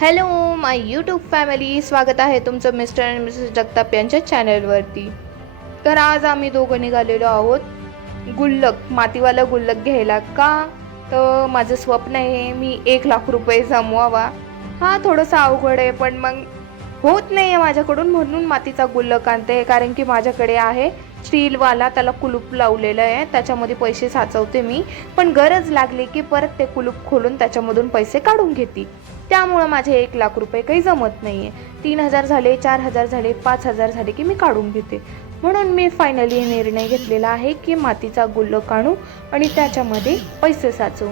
Hello माय YouTube family स्वागत आहे तुमचं मिस्टर अँड मिसेस जगताप यांच्या चॅनलवरती. तर आज आम्ही दोघं निघालेलो आहोत. गुल्लक मातीवाला गुल्लक घ्यायला का? तर माझं स्वप्न आहे मी एक लाख रुपये जमवावा. हा थोडंसं अवघड आहे पण मग होत नाही आहे माझ्याकडून म्हणून मातीचा गुल्लक आणते. कारण की माझ्याकडे आहे स्टीलवाला त्याला कुलूप लावलेलं आहे. त्याच्यामध्ये पैसे साचवते मी. पण गरज लागली की परत ते कुलूप खोलून त्याच्यामधून पैसे काढून घेते. त्यामुळं माझे एक लाख रुपये काही जमत नाही आहे तीन हजार झाले चार हजार झाले पाच हजार झाले की मी काढून घेते. म्हणून मी फायनली निर्णय घेतलेला आहे की मातीचा गुल्लक आणू आणि त्याच्यामध्ये पैसे साचवू.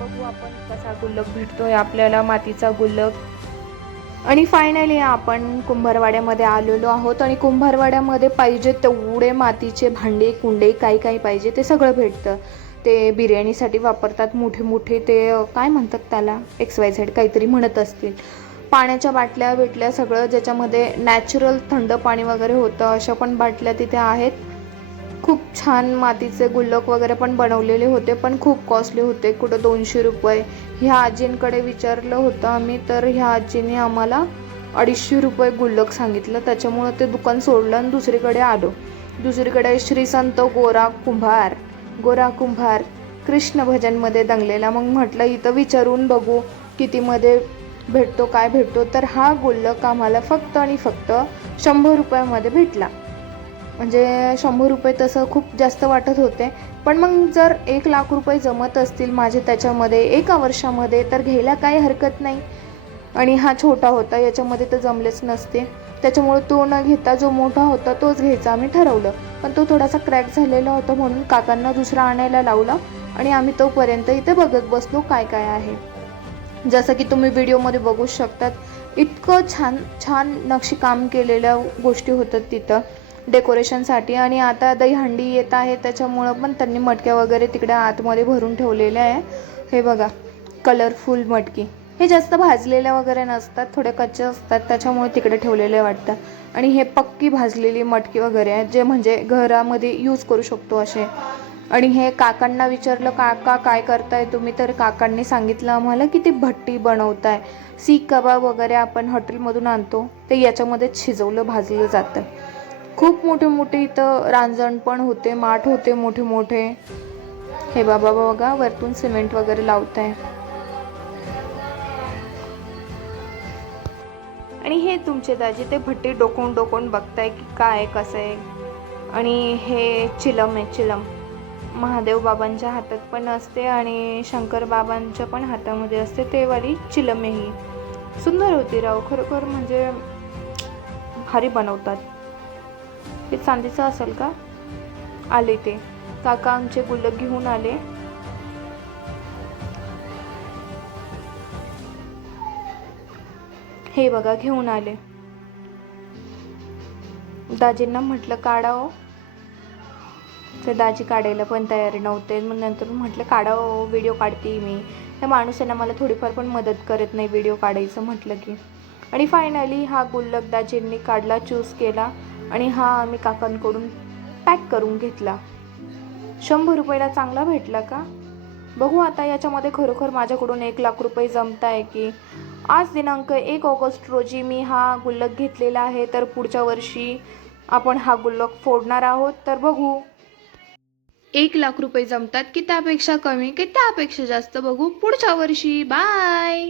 बघू आपण कसा गुल्लक भेटतोय आपल्याला मातीचा गुल्लक आणि फायनली आपण कुंभारवाड्यामध्ये आलेलो आहोत आणि कुंभारवाड्यामध्ये पाहिजे तेवढे मातीचे भांडे कुंडे काही काही पाहिजे ते सगळं भेटतं. ते बिर्याणीसाठी वापरतात मोठे मोठे ते काय म्हणतात त्याला? एक्स वाय झेड काहीतरी म्हणत असतील. पाण्याच्या बाटल्या भेटल्या सगळं ज्याच्यामध्ये नॅचरल थंड पाणी वगैरे होतं अशा पण बाटल्या तिथे आहेत. खूप छान मातीचे गुल्लक वगैरे पण बनवलेले होते पण खूप कॉस्टली होते. कुठं दोनशे रुपये. ह्या आजींकडे विचारलं होतं आम्ही तर ह्या आजीने आम्हाला अडीचशे रुपये गुल्लक सांगितलं. त्याच्यामुळं ते दुकान सोडलं आणि दुसरीकडे आलो. दुसरीकडे श्री संत गोरा कुंभार. गोरा कुंभार कृष्ण भजनमध्ये दंगलेला. मग म्हटलं इथं विचारून बघू कितीमध्ये भेटतो काय भेटतो. तर हा गुल्लक आम्हाला फक्त आणि फक्त शंभर रुपयामध्ये भेटला. म्हणजे शंभर रुपये तसं खूप जास्त वाटत होते. पण मग जर एक लाख रुपये जमत असतील माझे त्याच्यामध्ये एका वर्षामध्ये तर घ्यायला काही हरकत नाही. आणि हा छोटा होता याच्यामध्ये तर जमलेच नसते. त्याच्यामुळे तो न घेता जो मोठा होता तोच घ्यायचा आम्ही ठरवलं. पण तो थोडासा क्रॅक झालेला होता म्हणून काकांना दुसरा आणायला लावला आणि आम्ही तोपर्यंत इथे बघत बसलो काय काय आहे. जसं की तुम्ही व्हिडिओमध्ये बघू शकतात इतकं छान छान नक्षीकाम केलेल्या गोष्टी होतात तिथं डेकोरेशनसाठी. आणि आता दहीहंडी येत आहे त्याच्यामुळं पण त्यांनी मटक्या वगैरे तिकडे आतमध्ये भरून ठेवलेल्या आहे. हे बघा कलरफुल मटकी. हे जास्त भाजलेल्या वगैरे नसतात थोडे कच्चे असतात त्याच्यामुळे तिकडे ठेवलेले वाटतात आणि हे पक्की भाजलेली मटकी वगैरे आहेत जे म्हणजे घरामध्ये यूज करू शकतो असे. आणि हे काकांना विचारलं काका काय करताय तुम्ही? तर काकांनी सांगितलं आम्हाला की ती भट्टी बनवताय. सीख कबाब वगैरे आपण हॉटेलमधून आणतो ते याच्यामध्ये शिजवलं भाजलं जातं. खूप मोठे मोठे इथं रांजण पण होते माठ होते मोठे मोठे. हे बाबा बघा वरतून सिमेंट वगैरे लावत आहे आणि हे तुमचे दाजी ते भट्टी डोकून डोकून बघताय की काय कसं आहे? आणि हे चिलम आहे चिलम. महादेव बाबांच्या हातात पण असते आणि शंकर बाबांच्या पण हातामध्ये असते. ते वाली चिलम ही. सुंदर होती राव. खरोखर म्हणजे भारी बनवतात. हे चांदीचं असेल का? आले ते. काका आमचे गुल्लक घेऊन आले. हे बघा घेऊन आले. दाजींना म्हटलं काढावं हो. ते दाजी काढायला पण तयार नव्हते. मग नंतर म्हटलं काढावं हो, व्हिडिओ काढते मी. त्या माणूसांना मला थोडीफार पण मदत करत नाही व्हिडिओ काढायचं म्हटलं की. आणि फायनली हा गुल्लक दाजींनी काढला चूज केला आणि हा आम्ही काकांकडून पॅक करून घेतला. शंभर रुपयाला चांगला भेटला का? बघू आता याच्यामध्ये खरोखर माझ्याकडून एक लाख रुपये जमत आहे की आज दिनांक एक ऑगस्ट रोजी मी हा गुल्लक घेतलेला आहे. तर पुढच्या वर्षी आपण हा गुल्लक फोडणार आहोत. तर बघू. एक लाख रुपये जमतात की त्यापेक्षा कमी की त्यापेक्षा जास्त बघू पुढच्या वर्षी. बाय!